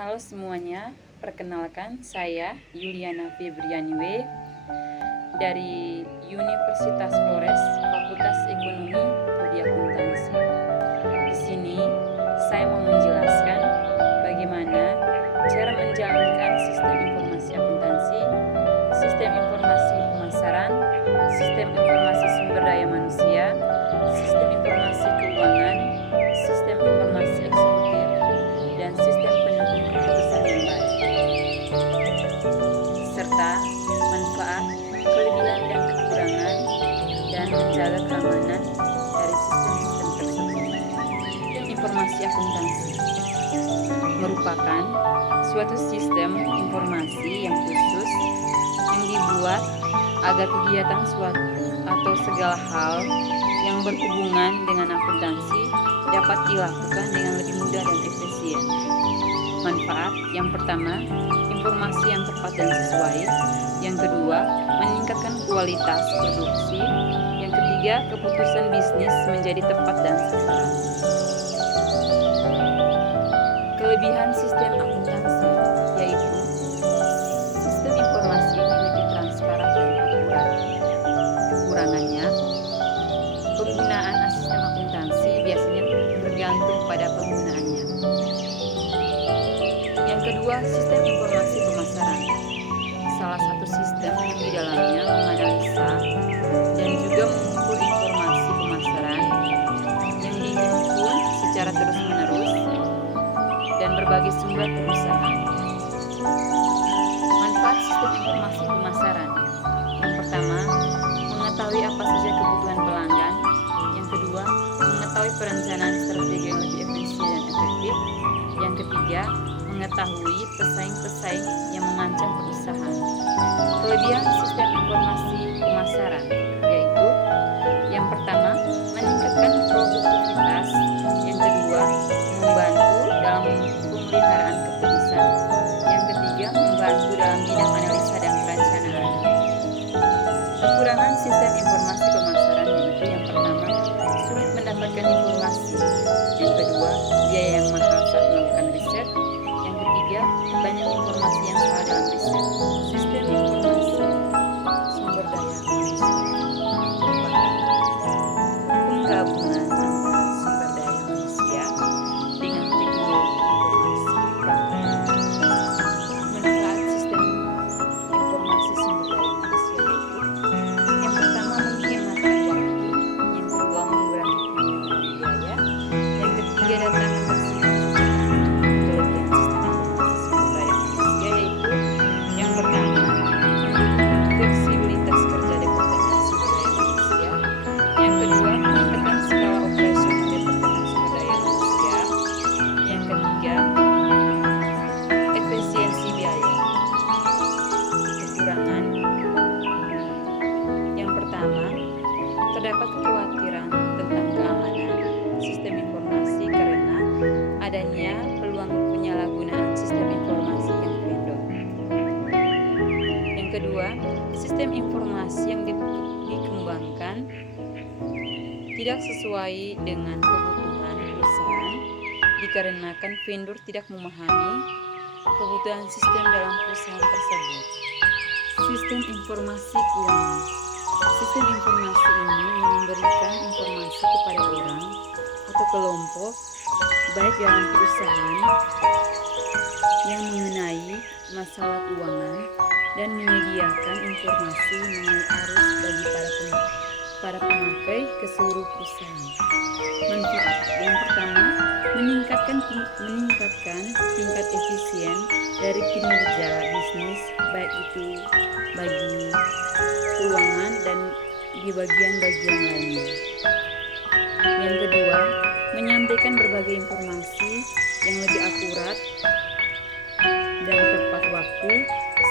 Halo semuanya, perkenalkan saya Yuliana Febriani W dari Universitas Flores, Fakultas Ekonomi Prodi Akuntansi. Di sini saya mau menjelaskan bagaimana cara menjalankan sistem informasi akuntansi, sistem informasi pemasaran, sistem informasi sumber daya manusia, sistem informasi keuangan, sistem informasi eksekutif, dan sistem pendukung keputusan yang baik, serta manfaat, kelebihan dan kekurangan, dan menjaga keamanan dari sistem-sistem tersebut. Informasi akuntansi merupakan suatu sistem informasi yang khusus yang dibuat agar kegiatan suatu atau segala hal yang berhubungan dengan akuntansi dapat dilakukan dengan lebih mudah dan efisien. Manfaat yang pertama, informasi yang tepat dan sesuai. Yang kedua, meningkatkan kualitas produksi. Yang ketiga, keputusan bisnis menjadi tepat dan sasaran. Kelebihan sistem akuntansi yaitu sistem informasi ini lebih transparan dan akurat. Kekurangannya, penggunaan sistem akuntansi biasanya tergantung pada penggunaannya. Yang kedua, sistem informasi pemasaran. Salah satu sistem yang di dalamnya menganalisa dan juga mengumpul informasi pemasaran yang dihimpun secara terus-menerus dan berbagai sumber perusahaan. Manfaat sistem informasi pemasaran. Yang pertama, mengetahui apa saja kebutuhan pelanggan. Yang kedua, mengetahui perencanaan strategi yang lebih efisien dan efektif. Yang ketiga, mengetahui pesaing-pesaing yang mengancam perusahaan. Kelebihan sistem informasi pemasaran yaitu yang pertama, meningkatkan produktivitas. Yang kedua, membantu dalam pemeliharaan keputusan. Yang ketiga, membantu dalam bidang analisa dan perencanaan. Kekurangan sistem informasi pemasaran yaitu yang pertama, sulit mendapatkan informasi. Yang kedua, biaya yang mahal saat melakukan riset. Yang ketiga, banyak informasi yang salah dalam riset. Sistem informasi sumber daya manusia merupakan penggabungan antara sumber daya manusia dengan teknologi informasi. Manfaat sistem informasi sumber daya manusia yaitu yang pertama, menghemat waktu. Yang kedua, mengurangi pengeluaran biaya. Yang ketiga, dapat membersihkan kelebihan sistem informasi sumber daya manusia yaitu yang pertama, mendukung fleksibilitas kerja Departemen Sumber Daya Manusia. Yang kedua, meningkatkan skala operasional Departemen Sumber Daya Manusia. Yang ketiga, efisiensi biaya. Kekurangan yang pertama, terdapat kekhawatiran tentang keamanan sistem informasi karena adanya peluang penyalahgunaan sistem informasi yang vendor. Yang kedua, sistem informasi yang dikembangkan tidak sesuai dengan kebutuhan perusahaan dikarenakan vendor tidak memahami kebutuhan sistem dalam perusahaan tersebut. Sistem informasi keuangan. Sistem informasi ini memberikan informasi kepada orang atau kelompok baik dalam perusahaan yang mengenai masalah keuangan dan menyediakan informasi mengenai arus bagi para pemakai ke seluruh perusahaan. Manfaat yang pertama, meningkatkan tingkat efisien dari kinerja bisnis baik itu bagi keuangan dan di bagian-bagian lainnya. Yang kedua, menyampaikan berbagai informasi yang lebih akurat dan tepat waktu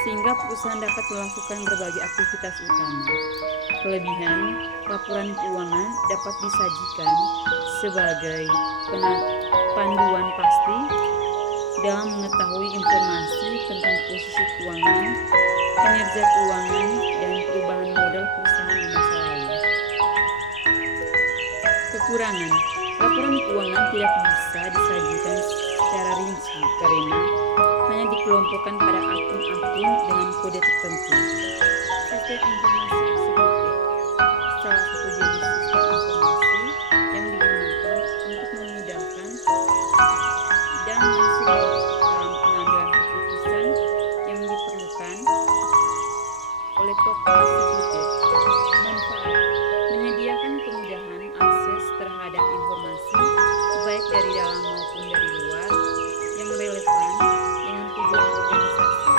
sehingga perusahaan dapat melakukan berbagai aktivitas utama. Kelebihan, laporan keuangan dapat disajikan sebagai panduan pasti dalam mengetahui informasi tentang posisi keuangan, kinerja keuangan, dan perubahan modal perusahaan di masa lalu. Kekurangan, laporan keuangan tidak bisa disajikan secara rinci karena hanya dikelompokkan pada akun-akun dengan kode tertentu. Sistem informasi eksekutif salah satu jenis sistem informasi yang digunakan untuk memudahkan dan mensupport dalam pengambilan keputusan yang diperlukan oleh tokoh eksekutif. Manfaat: menyediakan kemudahan akses terhadap informasi baik dari dalam maupun dari luar yang relevan dengan tujuan organisasi.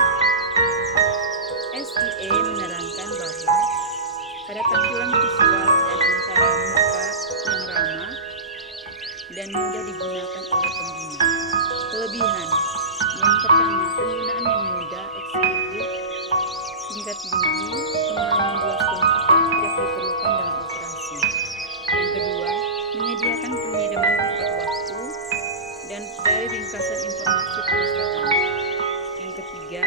SIE menerangkan bahwa pada tampilan visual dan antara muka yang ramah dan mudah digunakan oleh pengguna. Kelebihan: yang pertama, penggunaan yang mudah, eksekutif, tingkat tinggi, pengalaman luas komputer tidak diperlukan dalam operasi. Yang kedua, menyediakan pengiriman tepat waktu dan dari ringkasan informasi perusahaan. Yang ketiga,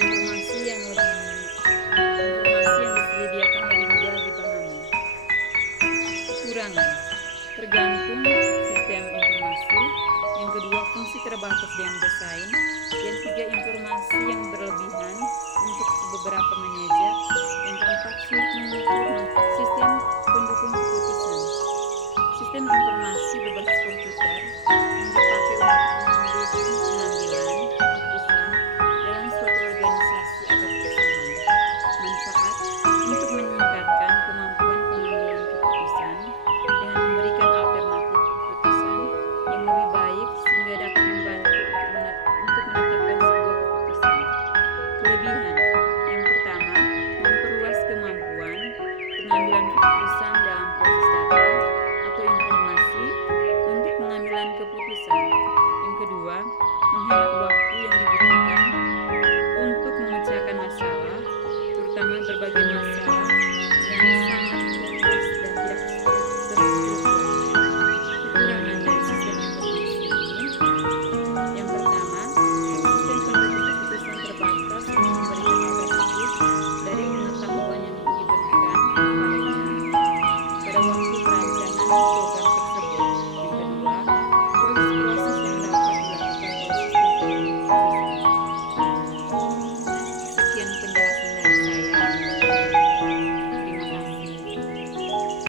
informasi yang disediakan lebih mudah dipahami. Kekurangan: tergantung sistem informasi. Yang kedua, fungsi terbatas dengan desain. Yang tiga, informasi yang berlebihan untuk beberapa manajer. Yang keempat, sulit mengukur sistem pendukung keputusan. Sistem informasi berbasis komputer yang dipakai untuk mendukung pengambilan